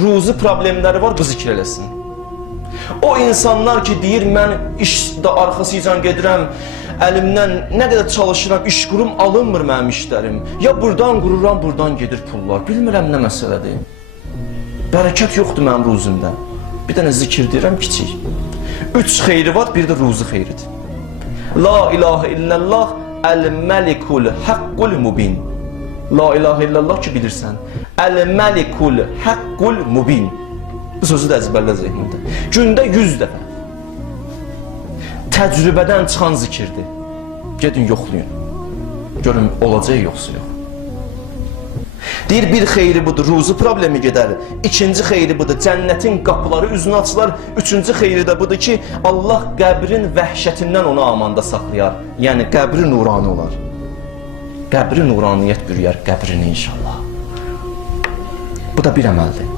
ruzi problemləri var, bu zikr eləsin. O insanlar ki, deyir, mən işdə arxasıcan gedirəm, əlimdən nə qədər çalışıram, iş qurum, alınmır mənim işlərim. Ya buradan qururam, buradan gedir pullar. Bilmirəm nə məsələdir. Bərəkət yoxdur mənim ruzimdə. Bir dənə zikr deyirəm, kiçik. 3 xeyri var, bir də ruzi xeyridir. La ilahe illallah, el-məlikul haqqul mubin. La ilahe illallah ki, bilirsən. El-məlikul haqqul mubin. Bu sözü də əzbərlə zehnində. Gündə 100 dəfə. Təcrübədən çıxan zikirdir. Gedin, yoxlayın. Görün, olacaq yoxsa yox. Deyir, bir xeyri budur, ruzi problemi gedər. İkinci xeyri budur, cənnətin qapıları üzünü açılar. Üçüncü xeyri də budur ki, Allah qəbrin vəhşətindən onu amanda saxlayar. Yəni, qəbri nurani olar. Qəbri nuraniyyət bürüyər qəbrini inşallah. Bu da bir əməldir.